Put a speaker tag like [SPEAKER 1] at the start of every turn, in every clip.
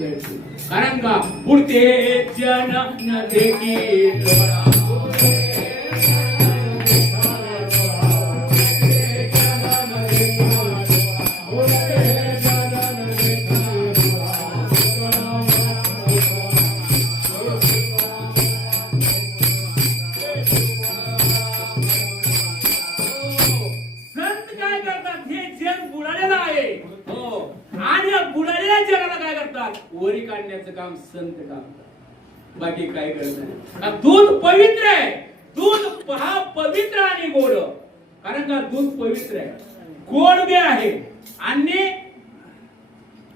[SPEAKER 1] लक्षात कारण का पुढते जन न देखील काय वरी काढण्याचं काम संत काम बाकी काय करत नाही. दूध पवित्र आहे. दूध पहा पवित्र आणि गोड. कारण का दूध पवित्र आहे? गोड बी आहे आणि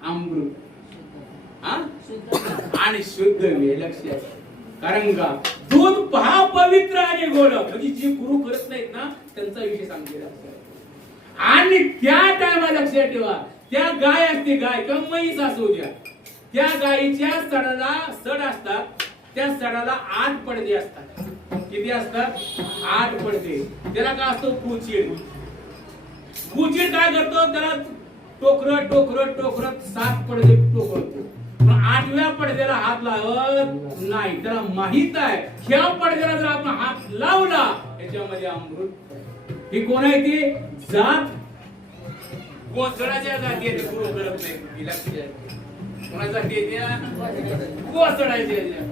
[SPEAKER 1] अमृत. आणि शुद्ध बी लक्षात कारण का? दूध पहा पवित्र आणि गोड. म्हणजे जी गुरु करत नाहीत ना त्यांचा विषय सांगते आणि त्या टायमा लक्षात ठेवा. त्या गाय असते गाय किंवा म्हैस असू द्या त्या गायीच्या सडाला सड असतात त्या सडाला आठ पडदे असतात. किती असतात? आठ पडदे. त्याला काय असतो? कुचीड. कुचीड काय करतो? त्याला टोकर टोकर टोकर सात पडदे टोकरतो. पण आठव्या पडद्याला हात लावत नाही. त्याला माहीत आहे ह्या पडद्याला जर आपण हात लावला याच्यामध्ये अमृत ही कोण आहे ती? जात. कोसळाच्या जाती आहे ते गुरु करत नाही कोणासाठी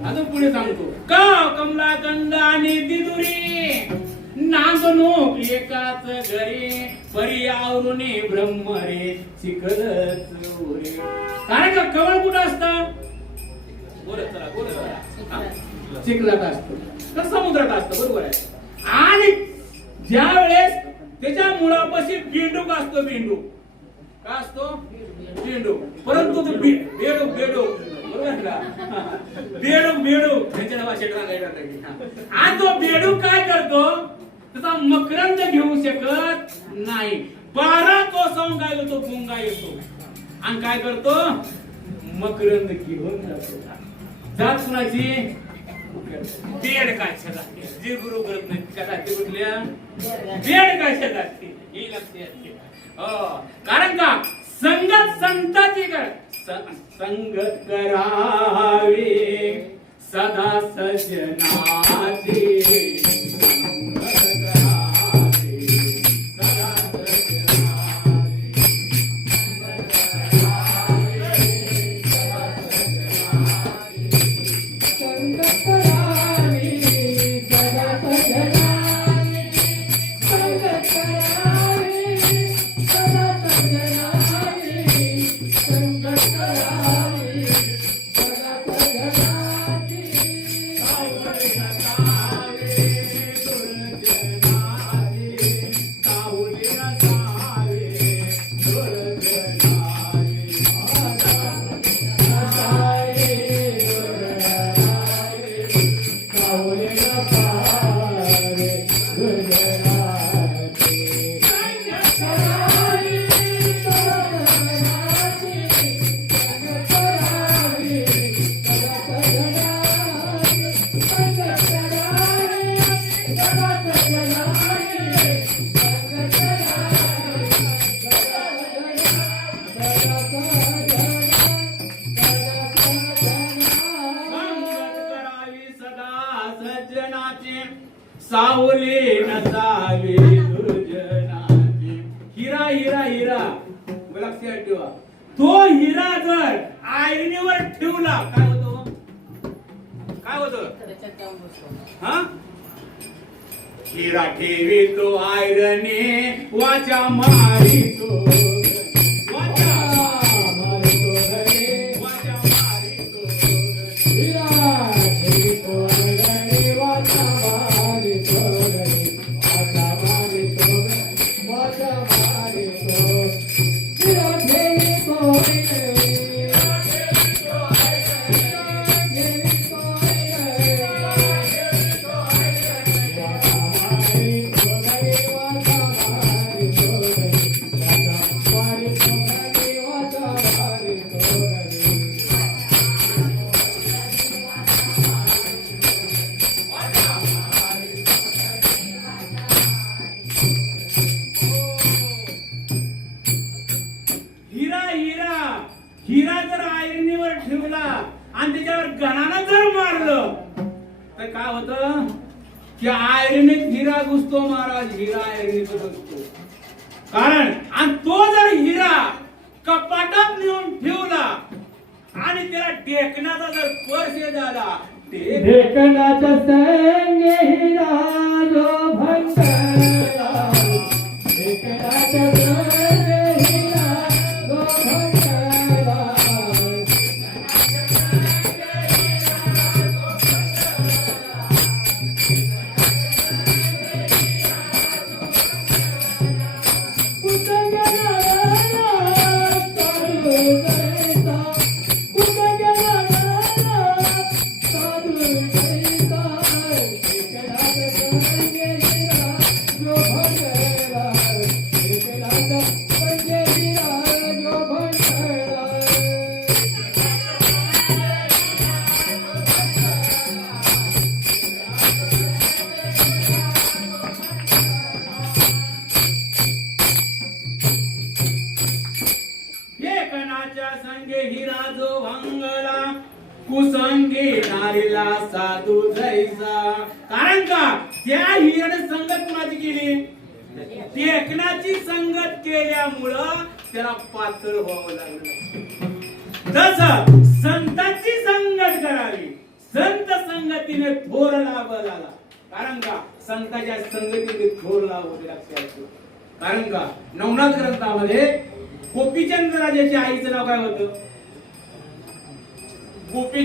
[SPEAKER 1] अजून पुढे सांगतो. का कमला कंद आणि दिदुरी नांदनो एकाच घरी. परी आवरून ब्रह्म रे चिखलच उरे. कारण का कमळ कुठं असतं? बोलत चला बोलत चला. चिखलात असत. तर समुद्रात असतं बरोबर आहे. आणि ज्या वेळेस त्याच्या मुळापाशी बिंडूक असतो बिंडूक का असतो? बेंडूक परंतु तो बे- बेडूक बेडूक बरोबर का बेडूक बेडूक ह्याच्या भाषेत सांगायला आणि तो बेडूक काय करतो? त्याचा मकरंद घेऊ शकत नाही. बारा कोसवून काय तो गुंगा येतो. आणि काय करतो? मकरंद घेऊन जातो. जात कुणाची? बेड काय शेतात जे गुरु करत नाही कदाचित कुठल्या? बेड काय शेतात ही लक्षात हो. कारण का? संगत संताची कर संग संगत करावी. सदा सजनाची सावली नसावी दुर्जनाची. हिरा हिरा हिरा. लक्षात ठेवा. तो हिरा जर आयनीवर ठेवला काय होतो? काय होतं? हा? शिरा ठेवी तो आयरने वाचा मारी तो की आयरणीत हिरा घुसतो महाराज? हिरा आयरणीत घुसतो. कारण आणि तो जर हिरा कपाटात नेऊन ठेवला आणि त्याला टेकण्याचा जर स्पर्श झाला
[SPEAKER 2] टेकण्याचा
[SPEAKER 1] हे कुसंगी नारीला साधू जैसा कारण का? त्या हिरण संगत माझी केली? ती एकनाची संगत केल्यामुळं त्याला पातळ व्हावं लागलं. तस संतांची संगत करावी. संत संगतीने थोर लाभ झाला. कारण का? संतांच्या संगतीने थोर लाभ होते लक्षात कारण का? नवनाथ ग्रंथामध्ये गोपीचंद राजाच्या आईचं नाव काय होतं? गोपी